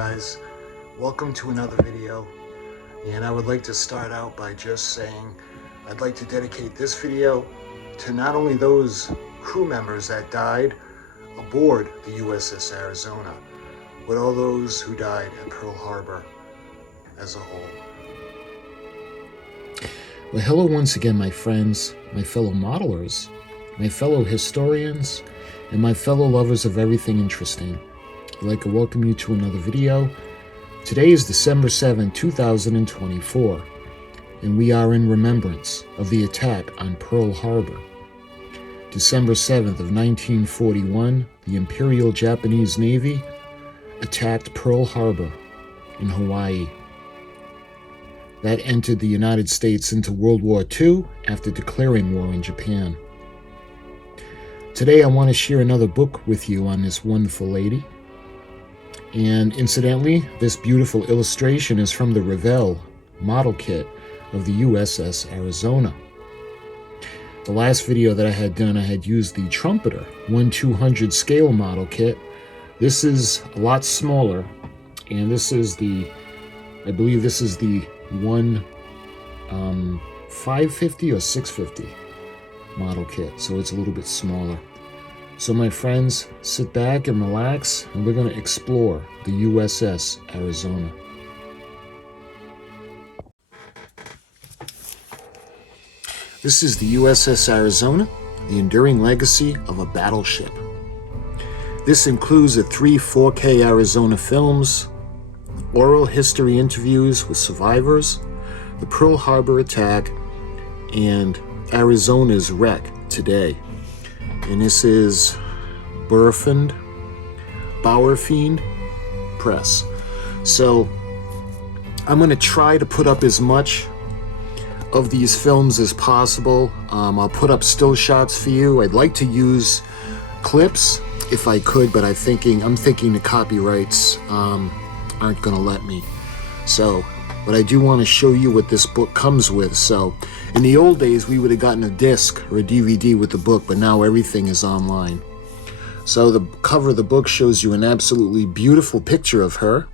guys, welcome to another video, and I would like to start out by just saying I'd like to dedicate this video to not only those crew members that died aboard the USS Arizona, but all those who died at Pearl Harbor as a whole. Well, hello once again, my friends, my fellow modelers, my fellow historians, and my fellow lovers of everything interesting. I'd like to welcome you to another video. Today is December 7, 2024, and we are in remembrance of the attack on Pearl Harbor. December 7th of 1941, the Imperial Japanese Navy attacked Pearl Harbor in Hawaii. That entered the United States into World War II after declaring war on Japan. Today I want to share another book with you on this wonderful lady. And incidentally, this beautiful illustration is from the Revell model kit of the USS Arizona. The last video that I had done, I had used the Trumpeter 1/200 scale model kit. This is a lot smaller, and this is I believe this is the 550 or 650 model kit, so it's a little bit smaller. So my friends, sit back and relax, and we're going to explore the USS Arizona. This is the USS Arizona, the enduring legacy of a battleship. This includes the 3 4K Arizona films, oral history interviews with survivors, the Pearl Harbor attack, and Arizona's wreck today. And this is Bauerfeind Press. So I'm going to try to put up as much of these films as possible. I'll put up still shots for you. I'd like to use clips if I could, but I'm thinking the copyrights aren't going to let me. So, but I do want to show you what this book comes with. So in the old days, we would have gotten a disc or a DVD with the book, but now everything is online. So the cover of the book shows you an absolutely beautiful picture of her.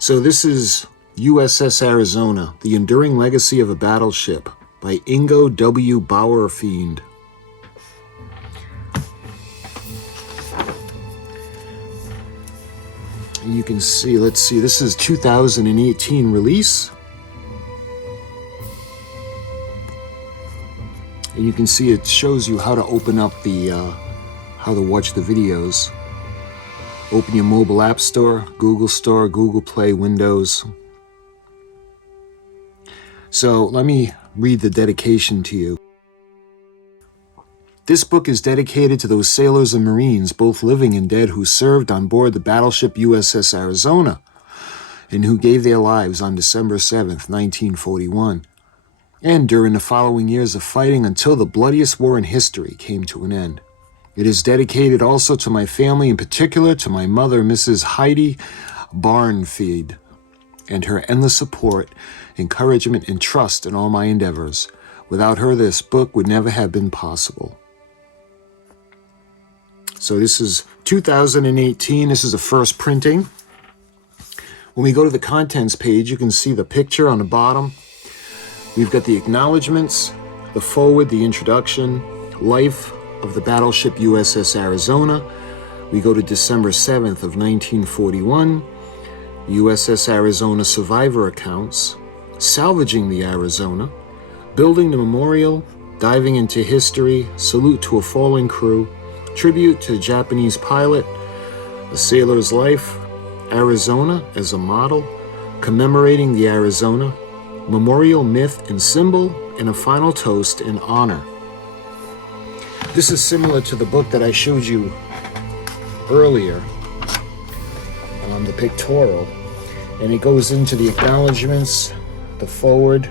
So this is USS Arizona, The Enduring Legacy of a Battleship by Ingo W. Bauerfeind. And you can see, let's see, this is 2018 release. And you can see it shows you how to open up how to watch the videos. Open your mobile app store, Google Play, Windows. So let me read the dedication to you. This book is dedicated to those sailors and Marines, both living and dead, who served on board the battleship USS Arizona and who gave their lives on December 7th, 1941. And during the following years of fighting until the bloodiest war in history came to an end. It is dedicated also to my family, in particular to my mother, Mrs. Heidi Barnfeed, and her endless support, encouragement, and trust in all my endeavors. Without her, this book would never have been possible. So this is 2018. This is the first printing. When we go to the contents page, you can see the picture on the bottom. We've got the acknowledgments, the foreword, the introduction, life of the battleship USS Arizona. We go to December 7th of 1941, USS Arizona survivor accounts, salvaging the Arizona, building the memorial, diving into history, salute to a fallen crew, tribute to the Japanese pilot, the sailor's life, Arizona as a model, commemorating the Arizona, memorial, myth, and symbol, and a final toast in honor. This is similar to the book that I showed you earlier, the pictorial, and it goes into the acknowledgments, the foreword.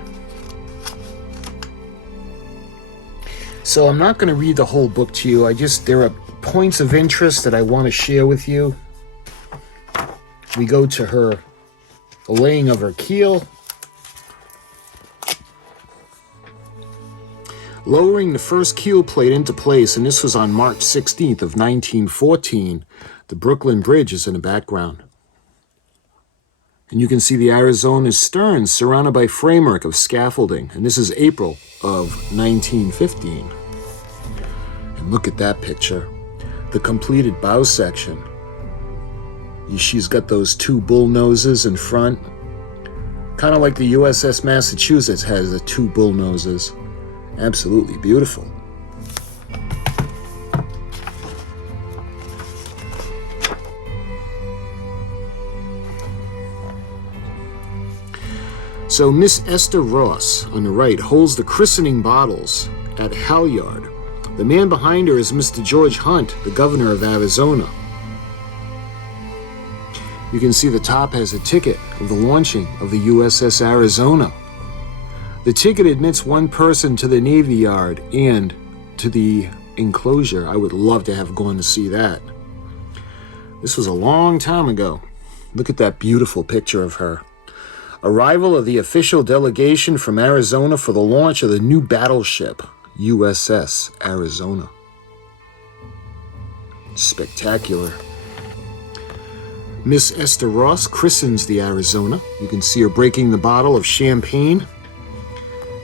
So I'm not going to read the whole book to you. There are points of interest that I want to share with you. We go to the laying of her keel, lowering the first keel plate into place, and this was on March 16th of 1914. The Brooklyn Bridge is in the background. And you can see the Arizona's stern surrounded by framework of scaffolding. And this is April of 1915. And look at that picture. The completed bow section. She's got those two bull noses in front. Kind of like the USS Massachusetts has the two bull noses. Absolutely beautiful. So Miss Esther Ross, on the right, holds the christening bottles at Halyard. The man behind her is Mr. George Hunt, the governor of Arizona. You can see the top has a ticket of the launching of the USS Arizona. The ticket admits one person to the Navy Yard and to the enclosure. I would love to have gone to see that. This was a long time ago. Look at that beautiful picture of her. Arrival of the official delegation from Arizona for the launch of the new battleship, USS Arizona. Spectacular. Miss Esther Ross christens the Arizona. You can see her breaking the bottle of champagne.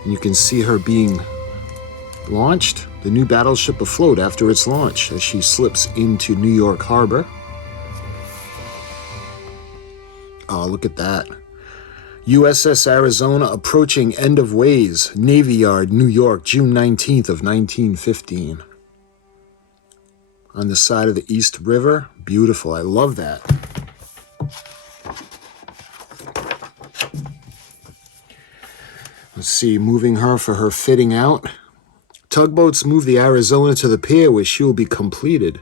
And you can see her being launched, the new battleship afloat after its launch as she slips into New York Harbor. Oh, look at that. USS Arizona approaching end of ways, Navy Yard, New York, June 19th of 1915. On the side of the East River, beautiful. I love that. Let's see, moving her for her fitting out. Tugboats move the Arizona to the pier where she will be completed.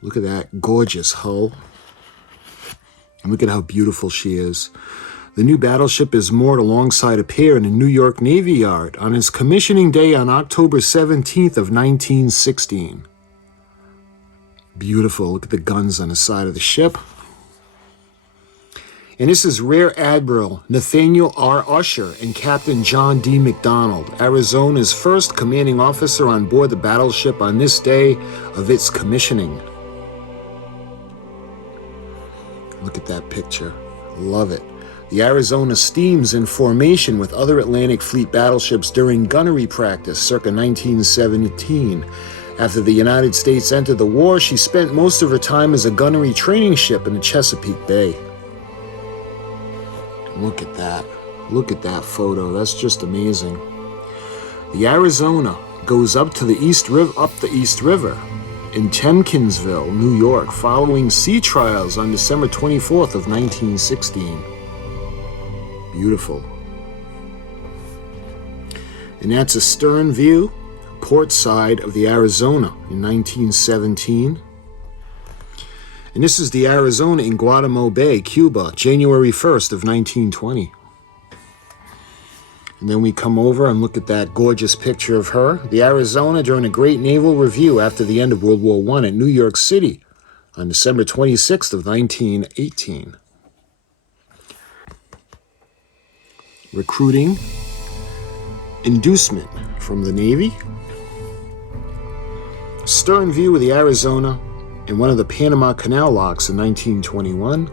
Look at that gorgeous hull. And look at how beautiful she is. The new battleship is moored alongside a pier in the New York Navy Yard on its commissioning day on October 17th of 1916. Beautiful. Look at the guns on the side of the ship. And this is Rear Admiral Nathaniel R. Usher and Captain John D. McDonald, Arizona's first commanding officer on board the battleship on this day of its commissioning. Look at that picture. Love it. The Arizona steams in formation with other Atlantic Fleet battleships during gunnery practice circa 1917. After the United States entered the war, she spent most of her time as a gunnery training ship in the Chesapeake Bay. Look at that. Look at that photo. That's just amazing. The Arizona goes up the East River in Tompkinsville, New York, following sea trials on December 24th of 1916. Beautiful. And that's a stern view, port side of the Arizona in 1917. And this is the Arizona in Guantanamo Bay, Cuba, January 1st of 1920. And then we come over and look at that gorgeous picture of her, the Arizona during a great naval review after the end of World War I at New York City on December 26th of 1918. Recruiting, inducement from the Navy, stern view of the Arizona in one of the Panama Canal locks in 1921.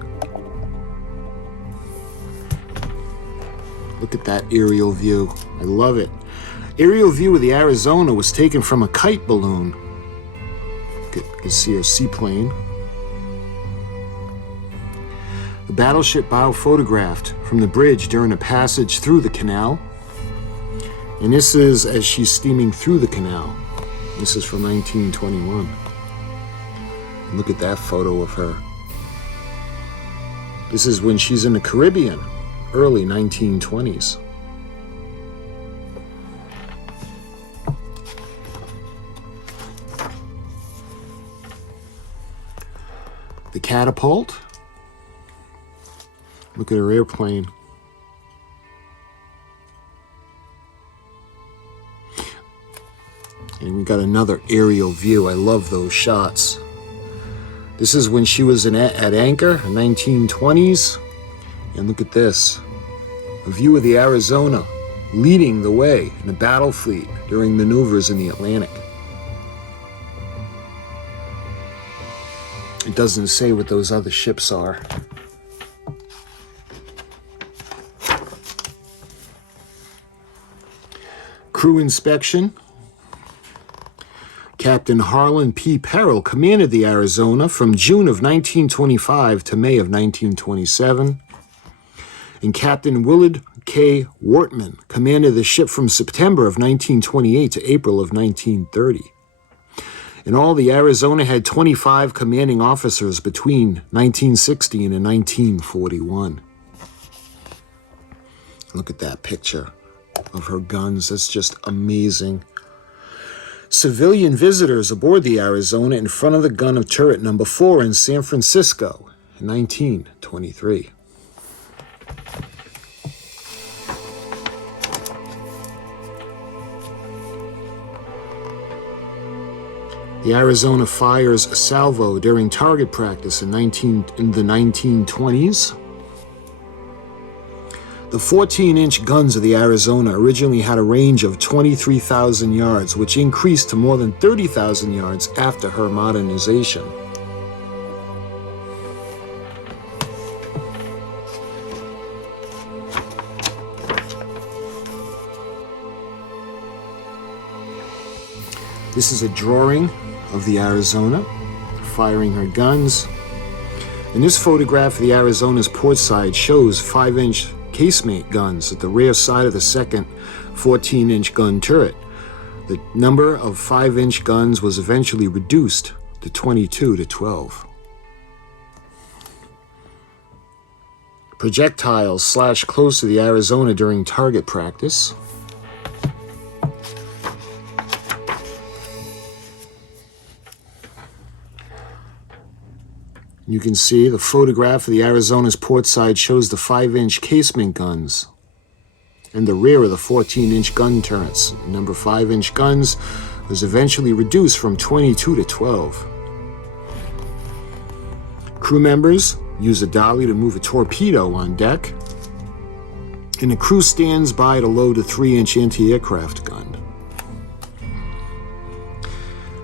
Look at that aerial view. I love it. Aerial view of the Arizona was taken from a kite balloon. You can see her seaplane. The battleship bow photographed from the bridge during a passage through the canal. And this is as she's steaming through the canal. This is from 1921. And look at that photo of her. This is when she's in the Caribbean, early 1920s. The catapult. Look at her airplane. And we got another aerial view. I love those shots. This is when she was at anchor, 1920s. And look at this. A view of the Arizona leading the way in a battle fleet during maneuvers in the Atlantic. it doesn't say what those other ships are. Crew inspection. Captain Harlan P. Perrell commanded the Arizona from June of 1925 to May of 1927. And Captain Willard K. Wortman commanded the ship from September of 1928 to April of 1930. In all, the Arizona had 25 commanding officers between 1916 and 1941. Look at that picture of her guns. That's just amazing. Civilian visitors aboard the Arizona in front of the gun of turret number 4 in San Francisco in 1923. The Arizona fires a salvo during target practice in the 1920s. The 14-inch guns of the Arizona originally had a range of 23,000 yards, which increased to more than 30,000 yards after her modernization. This is a drawing of the Arizona firing her guns. And this photograph of the Arizona's port side shows 5-inch casemate guns at the rear side of the second 14-inch gun turret. The number of 5-inch guns was eventually reduced to 22 to 12. Projectiles slashed close to the Arizona during target practice. You can see the photograph of the Arizona's port side shows the 5-inch casement guns and the rear of the 14-inch gun turrets. The number of 5-inch guns was eventually reduced from 22 to 12. Crew members use a dolly to move a torpedo on deck, and the crew stands by to load a 3-inch anti-aircraft gun.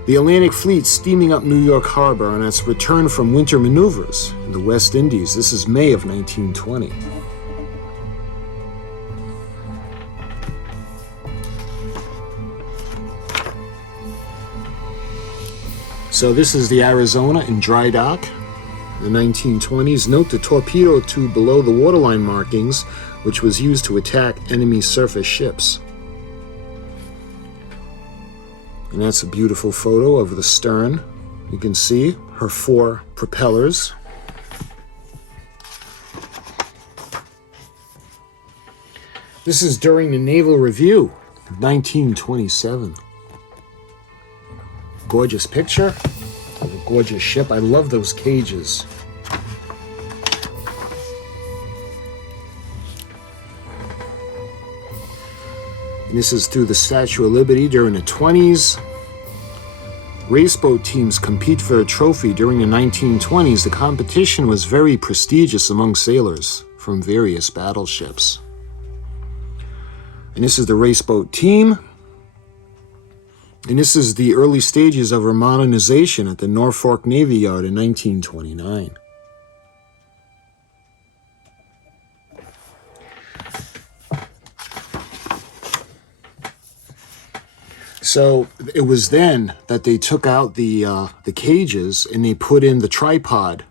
The Atlantic Fleet steaming up New York Harbor on its return from winter maneuvers in the West Indies. This is May of 1920. So this is the Arizona in dry dock in the 1920s. Note the torpedo tube below the waterline markings, which was used to attack enemy surface ships. And that's a beautiful photo of the stern. You can see her 4 propellers. This is during the Naval Review of 1927. Gorgeous picture of a gorgeous ship. I love those cages. And this is through the Statue of Liberty during the 20s. Raceboat teams compete for a trophy during the 1920s. The competition was very prestigious among sailors from various battleships. And this is the raceboat team. And this is the early stages of her modernization at the Norfolk Navy Yard in 1929. So it was then that they took out the cages and they put in the tripod.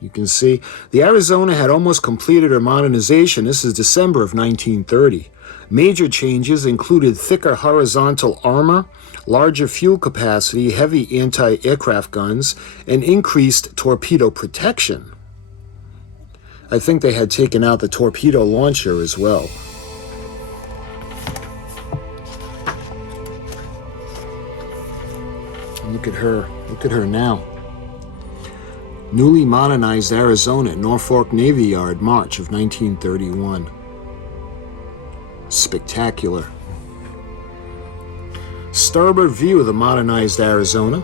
You can see the Arizona had almost completed her modernization. This is December of 1930. Major changes included thicker horizontal armor, larger fuel capacity, heavy anti-aircraft guns, and increased torpedo protection. I think they had taken out the torpedo launcher as well. Look at her now. Newly modernized Arizona at Norfolk Navy Yard, March of 1931. Spectacular. Starboard view of the modernized Arizona.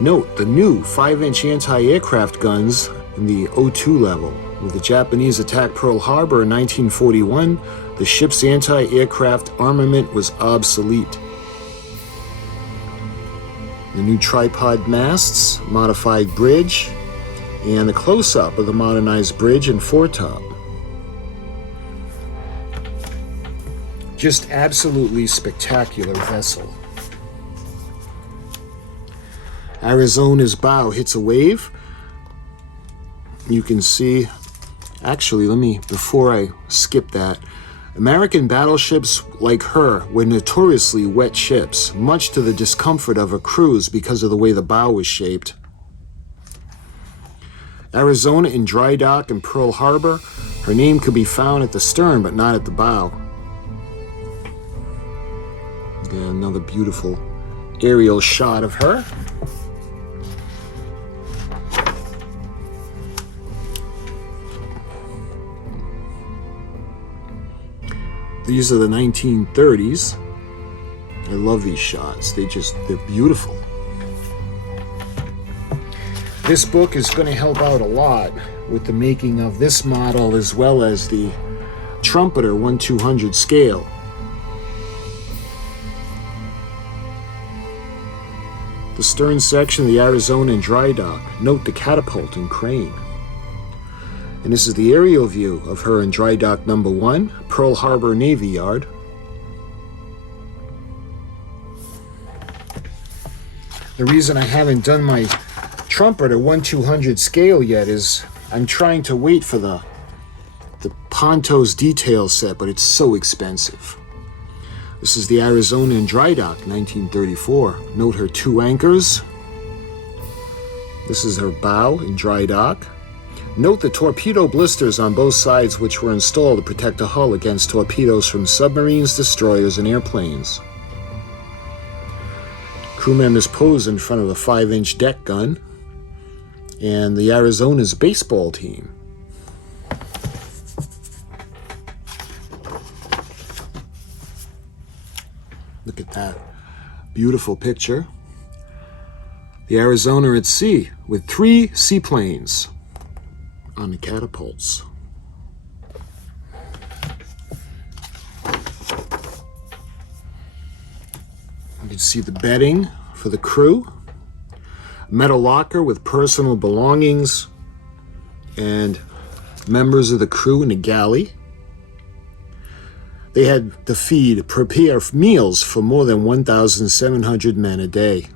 Note the new 5-inch anti-aircraft guns in the O2 level. When the Japanese attacked Pearl Harbor in 1941, the ship's anti-aircraft armament was obsolete. The new tripod masts, modified bridge, and a close-up of the modernized bridge and foretop. Just absolutely spectacular vessel. Arizona's bow hits a wave. You can see, actually, before I skip that, American battleships like her were notoriously wet ships, much to the discomfort of her crews because of the way the bow was shaped. Arizona in dry dock in Pearl Harbor, her name could be found at the stern but not at the bow. Again, another beautiful aerial shot of her. These are the 1930s. I love these shots. They're beautiful. This book is going to help out a lot with the making of this model as well as the Trumpeter 1/200 scale. The stern section of the Arizona in dry dock. Note the catapult and crane. And this is the aerial view of her in dry dock number 1, Pearl Harbor Navy Yard. The reason I haven't done my Trumpeter 1/200 scale yet is I'm trying to wait for the Ponto's detail set, but it's so expensive. This is the Arizona in dry dock, 1934. Note her 2 anchors. This is her bow in dry dock. Note the torpedo blisters on both sides which were installed to protect the hull against torpedoes from submarines, destroyers, and airplanes. Crew members pose in front of the 5-inch deck gun and the Arizona's baseball team. Look at that beautiful picture. The Arizona at sea with 3 seaplanes on the catapults. You can see the bedding for the crew, metal locker with personal belongings, and members of the crew in the galley. They had to prepare meals for more than 1,700 men a day.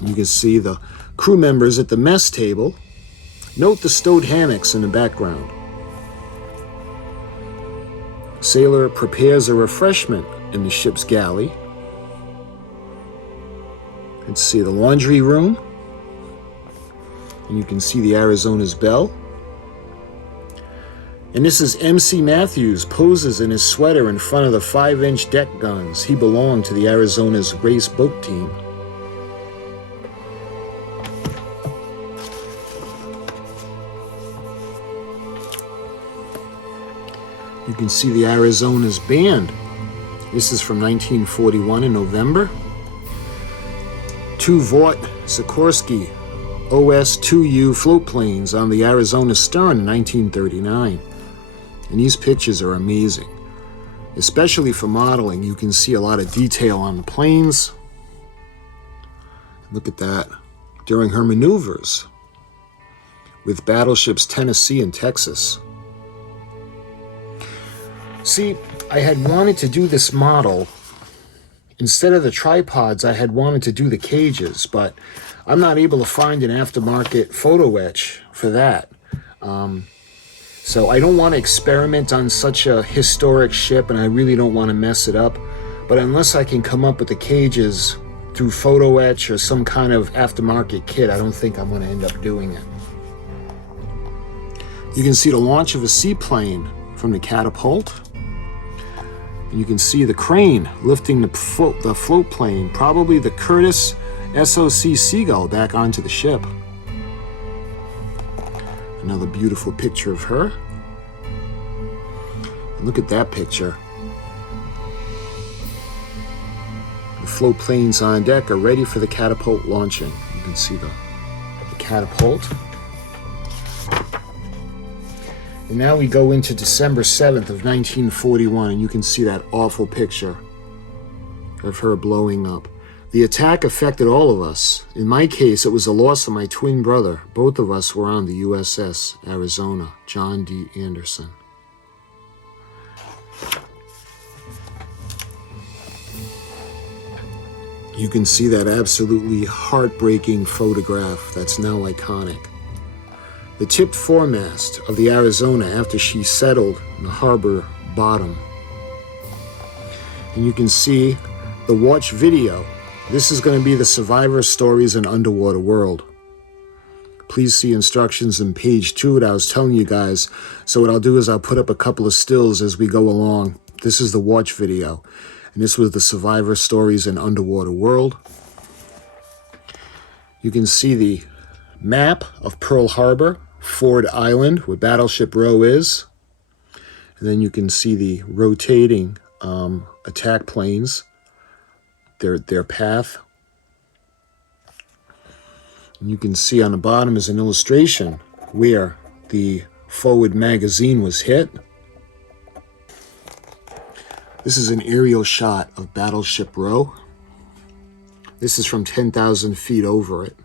You can see the crew members at the mess table. Note the stowed hammocks in the background. Sailor prepares a refreshment in the ship's galley. Let's see the laundry room. And you can see the Arizona's bell. And this is MC Matthews poses in his sweater in front of the 5-inch deck guns. He belonged to the Arizona's race boat team. You can see the Arizona's band. This is from 1941 in November. 2 Vought Sikorsky OS-2U float planes on the Arizona stern in 1939. And these pictures are amazing. Especially for modeling, you can see a lot of detail on the planes. Look at that. During her maneuvers with battleships Tennessee and Texas. See, I had wanted to do this model. Instead of the tripods, I had wanted to do the cages, but I'm not able to find an aftermarket photo etch for that. So I don't want to experiment on such a historic ship, and I really don't want to mess it up. But unless I can come up with the cages through photo etch or some kind of aftermarket kit, I don't think I'm going to end up doing it. You can see the launch of a seaplane from the catapult. And you can see the crane lifting the float plane, probably the Curtiss SOC Seagull, back onto the ship. Another beautiful picture of her. And look at that picture. The float planes on deck are ready for the catapult launching. You can see the catapult. And now we go into December 7th of 1941, and you can see that awful picture of her blowing up. The attack affected all of us. In my case, it was the loss of my twin brother. Both of us were on the USS Arizona, John D. Anderson. You can see that absolutely heartbreaking photograph that's now iconic. The tipped foremast of the Arizona after she settled in the harbor bottom. And you can see the watch video. This is going to be the survivor stories in underwater world. Please see instructions on page 2 that I was telling you guys. So what I'll do is I'll put up a couple of stills as we go along. This is the watch video. And this was the survivor stories in underwater world. You can see the map of Pearl Harbor, Ford Island, where Battleship Row is. And then you can see the rotating attack planes, their path. And you can see on the bottom is an illustration where the forward magazine was hit. This is an aerial shot of Battleship Row. This is from 10,000 feet over it.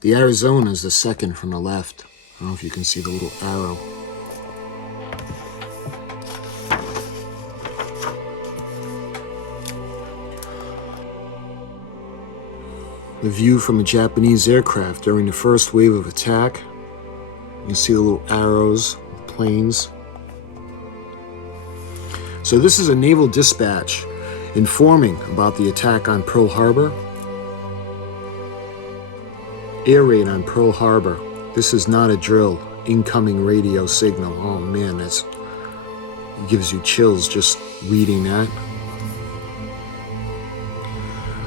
The Arizona is the second from the left. I don't know if you can see the little arrow. The view from a Japanese aircraft during the first wave of attack. You can see the little arrows, the planes. So this is a naval dispatch informing about the attack on Pearl Harbor. Air raid on Pearl Harbor. This is not a drill. Incoming radio signal. Oh man, it gives you chills just reading that.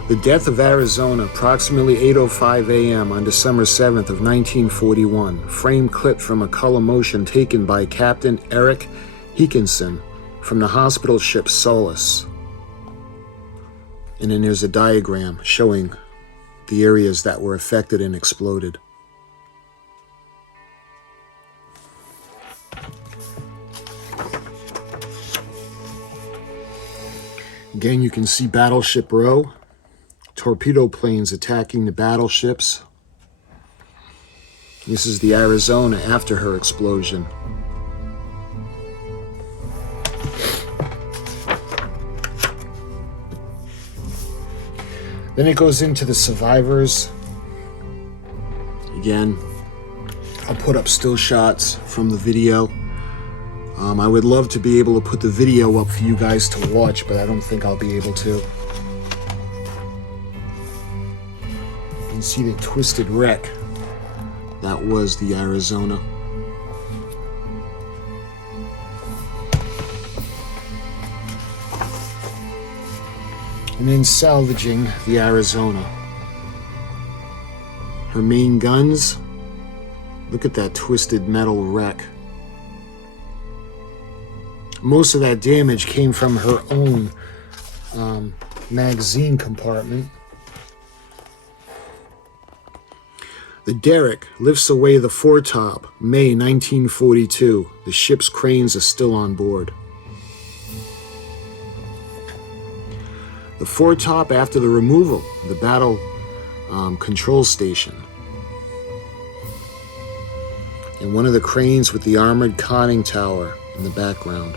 The death of Arizona, approximately 8:05 a.m. on December 7th of 1941. Frame clip from a color motion taken by Captain Eric Hickinson from the hospital ship Solace. And then there's a diagram showing the areas that were affected and exploded. Again, you can see Battleship Row. Torpedo planes attacking the battleships. This is the Arizona after her explosion. Then it goes into the survivors. Again, I'll put up still shots from the video. I would love to be able to put the video up for you guys to watch, but I don't think I'll be able to. You can see the twisted wreck. That was the Arizona. And then salvaging the Arizona. Her main guns. Look at that twisted metal wreck. Most of that damage came from her own magazine compartment. The derrick lifts away the foretop, May 1942. The ship's cranes are still on board. The foretop after the removal of the battle control station. And one of the cranes with the armored conning tower in the background.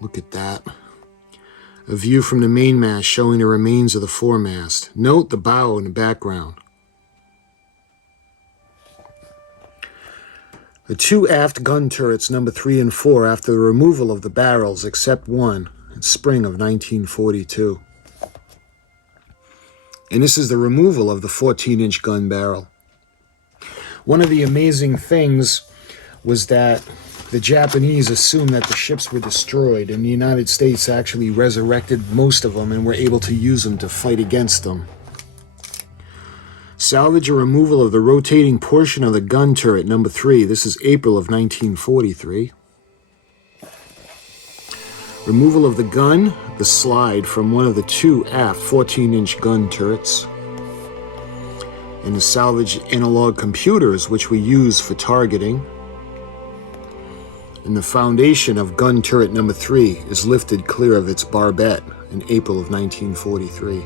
Look at that. A view from the mainmast showing the remains of the foremast. Note the bow in the background. The two aft gun turrets, number 3 and 4, after the removal of the barrels, except one, in spring of 1942. And this is the removal of the 14-inch gun barrel. One of the amazing things was that the Japanese assumed that the ships were destroyed, and the United States actually resurrected most of them and were able to use them to fight against them. Salvage or removal of the rotating portion of the gun turret, number 3. This is April of 1943. Removal of the gun, the slide from one of the two aft 14-inch gun turrets. and the salvaged analog computers which we use for targeting. And the foundation of gun turret number 3 is lifted clear of its barbette in April of 1943.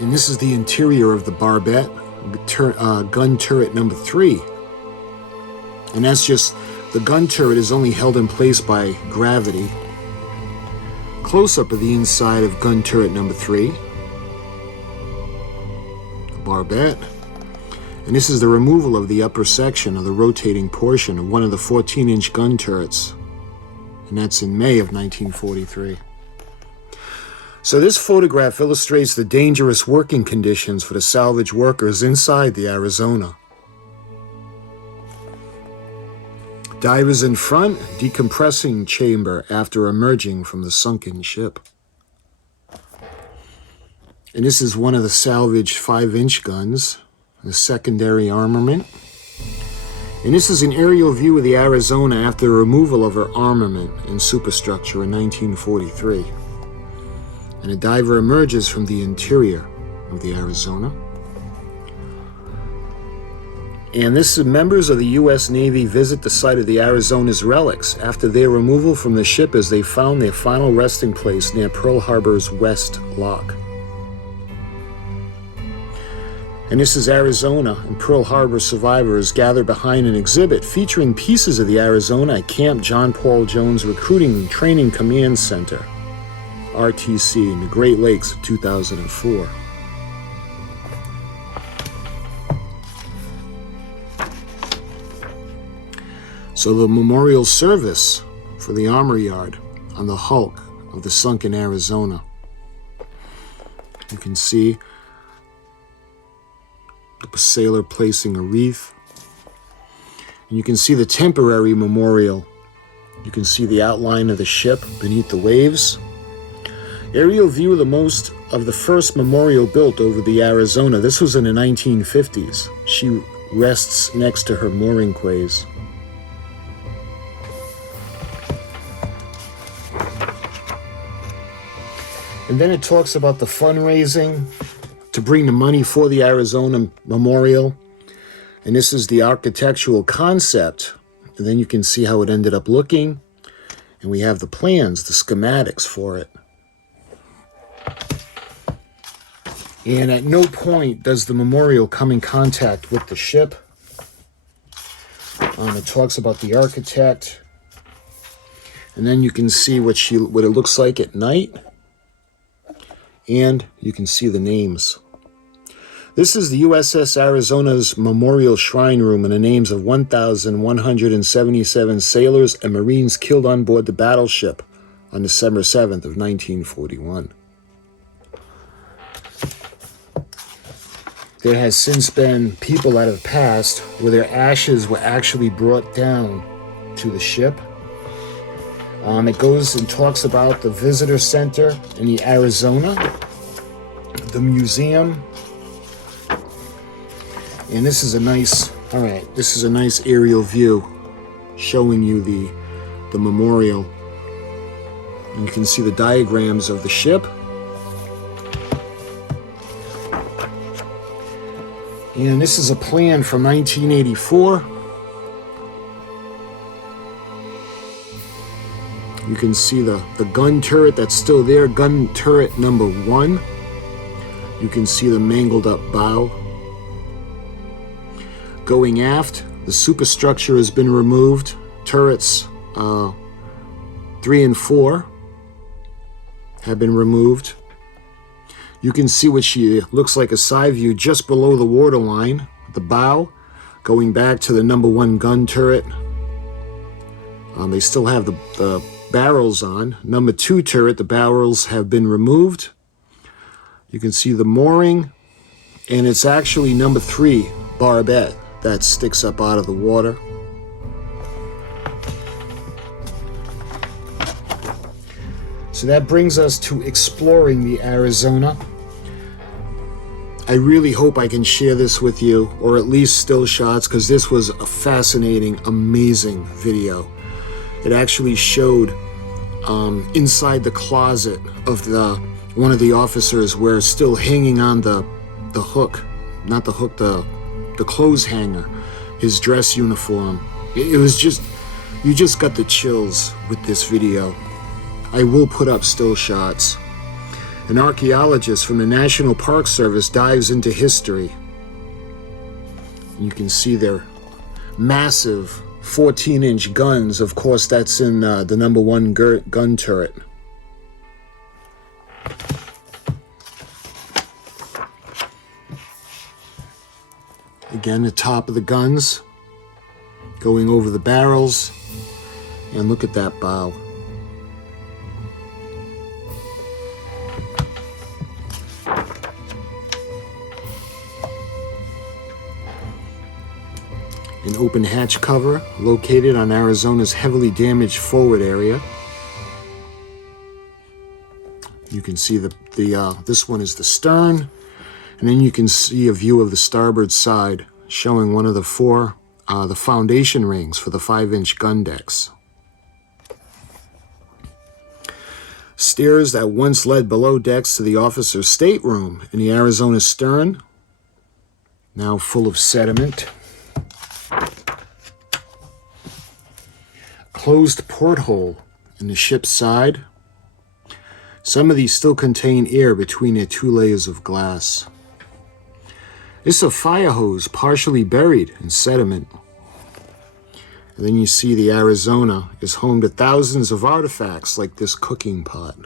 And this is the interior of the barbette, gun turret number 3. And that's just, the gun turret is only held in place by gravity. Close-up of the inside of gun turret number 3. Barbette. And this is the removal of the upper section of the rotating portion of one of the 14-inch gun turrets. And that's in May of 1943. So this photograph illustrates the dangerous working conditions for the salvage workers inside the Arizona. Divers in front, decompressing chamber after emerging from the sunken ship. And this is one of the salvaged 5-inch guns, the secondary armament. And this is an aerial view of the Arizona after the removal of her armament and superstructure in 1943. And a diver emerges from the interior of the Arizona. And this is members of the U.S. Navy visit the site of the Arizona's relics after their removal from the ship as they found their final resting place near Pearl Harbor's West Lock. And this is Arizona, and Pearl Harbor survivors gathered behind an exhibit featuring pieces of the Arizona at Camp John Paul Jones Recruiting and Training Command Center, RTC, in the Great Lakes of 2004. So the memorial service for the armor yard on the hulk of the sunken Arizona. You can see the sailor placing a wreath. And you can see the temporary memorial. You can see the outline of the ship beneath the waves. Aerial view of the first memorial built over the Arizona. This was in the 1950s. She rests next to her mooring quays. And then it talks about the fundraising to bring the money for the Arizona Memorial. And this is the architectural concept. And then you can see how it ended up looking. And we have the plans, the schematics for it. And at no point does the memorial come in contact with the ship. It talks about the architect. And then you can see what it looks like at night. And you can see the names. This is the USS Arizona's Memorial Shrine Room and the names of 1,177 sailors and Marines killed on board the Battleship on December 7th of 1941. There has since been people that have passed where their ashes were actually brought down to the ship. It goes and talks about the visitor center in the Arizona, the museum, and this is a nice aerial view showing you the memorial. And you can see the diagrams of the ship. And this is a plan from 1984. You can see the gun turret that's still there, gun turret number 1. You can see the mangled up bow. Going aft, the superstructure has been removed. Turrets 3 and 4 have been removed. You can see what she looks like a side view just below the waterline, the bow, going back to the number 1 gun turret. They still have the barrels on. Number 2 turret, the barrels have been removed. You can see the mooring, and it's actually number 3 barbette that sticks up out of the water. So that brings us to exploring the Arizona. I really hope I can share this with you, or at least still shots, because this was a fascinating, amazing video. It actually showed inside the closet of one of the officers, where it's still hanging on the hook, not the hook, the clothes hanger, his dress uniform. It was just, you just got the chills with this video. I will put up still shots. An archaeologist from the National Park Service dives into history. You can see their massive 14-inch guns. Of course, that's in the #1 gun turret. Again, the top of the guns going over the barrels. And look at that bow. An open hatch cover located on Arizona's heavily damaged forward area. You can see this one is the stern, and then you can see a view of the starboard side showing one of the foundation rings for the 5-inch gun decks. Stairs that once led below decks to the officer's stateroom in the Arizona stern, now full of sediment. Closed porthole in the ship's side. Some of these still contain air between their 2 layers of glass. This is a fire hose partially buried in sediment. And then you see the Arizona is home to thousands of artifacts like this cooking pot.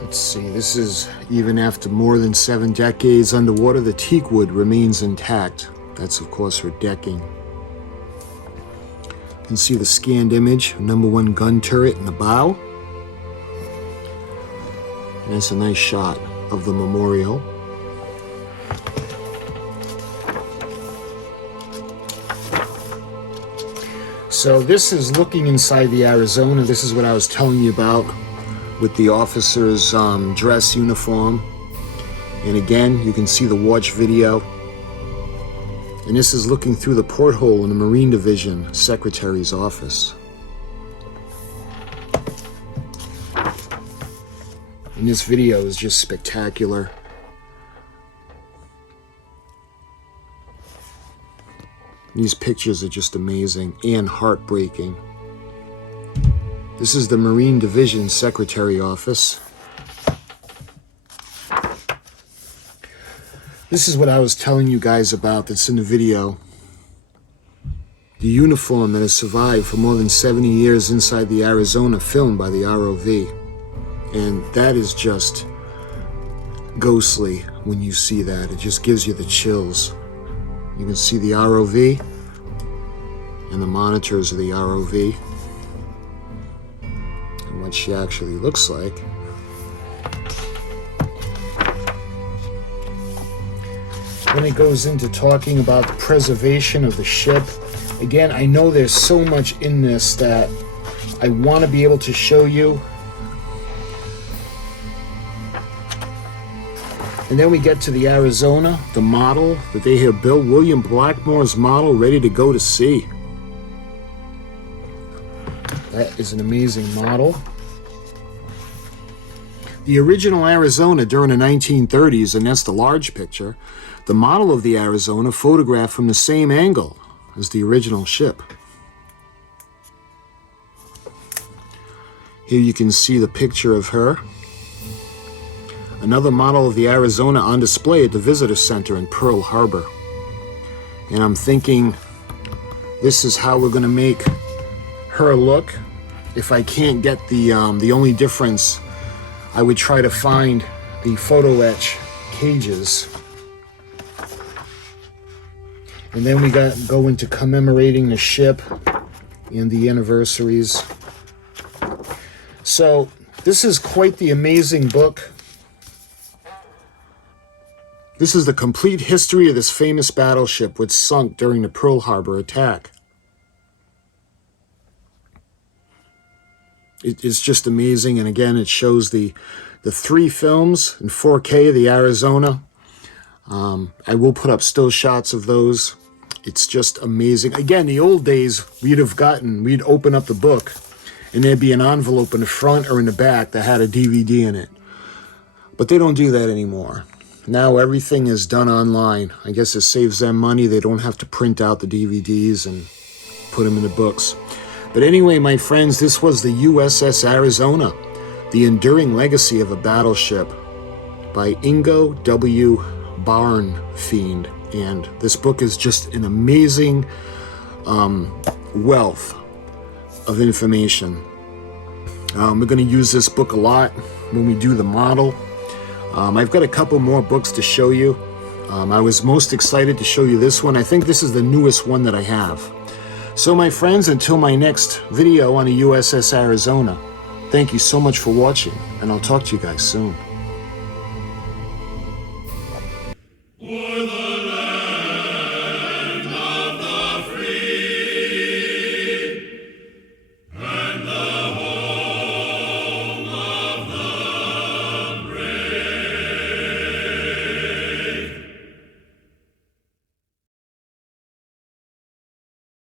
Let's see, this is even after more than 7 decades underwater, the teak wood remains intact. That's, of course, her decking. You can see the scanned image of #1 gun turret in the bow. And that's a nice shot of the memorial. So this is looking inside the Arizona. This is what I was telling you about with the officer's dress uniform. And again, you can see the watch video. And this is looking through the porthole in the Marine Division Secretary's office. And this video is just spectacular. These pictures are just amazing and heartbreaking. This is the Marine Division Secretary office. This is what I was telling you guys about that's in the video. The uniform that has survived for more than 70 years inside the Arizona, filmed by the ROV. And that is just ghostly when you see that. It just gives you the chills. You can see the ROV and the monitors of the ROV and what she actually looks like. Then it goes into talking about the preservation of the ship. Again, I know there's so much in this that I want to be able to show you. And then we get to the Arizona, the model that they have built, William Blackmore's model, ready to go to sea. That is an amazing model. The original Arizona during the 1930s, and that's the large picture, the model of the Arizona photographed from the same angle as the original ship. Here you can see the picture of her. Another model of the Arizona on display at the Visitor Center in Pearl Harbor. And I'm thinking this is how we're going to make her look. If I can't get the only difference, I would try to find the photo etch cages. And then we go into commemorating the ship and the anniversaries. So this is quite the amazing book. This is the complete history of this famous battleship which sunk during the Pearl Harbor attack. It's just amazing, and again, it shows the the 3 films in 4K of the Arizona. I will put up still shots of those. It's just amazing. Again, the old days, we'd open up the book, and there'd be an envelope in the front or in the back that had a DVD in it. But they don't do that anymore. Now everything is done online. I guess it saves them money. They don't have to print out the DVDs and put them in the books. But anyway, my friends, this was the USS Arizona, The Enduring Legacy of a Battleship by Ingo W. Barnfiend. And this book is just an amazing wealth of information. We're going to use this book a lot when we do the model. I've got a couple more books to show you. I was most excited to show you this one. I think this is the newest one that I have. So my friends, until my next video on the USS Arizona, thank you so much for watching, and I'll talk to you guys soon.